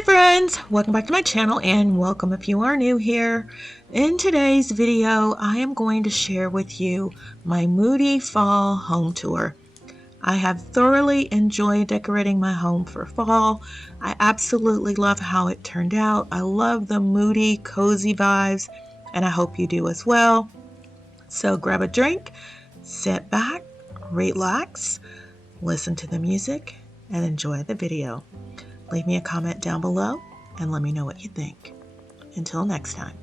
Hi friends, welcome back to my channel and welcome if you are new here. In today's video, I am going to share with you my Moody Fall Home Tour. I have thoroughly enjoyed decorating my home for fall. I absolutely love how it turned out. I love the moody, cozy vibes, and I hope you do as well. So grab a drink, sit back, relax, listen to the music, and enjoy the video. Leave me a comment down below and let me know what you think. Until next time.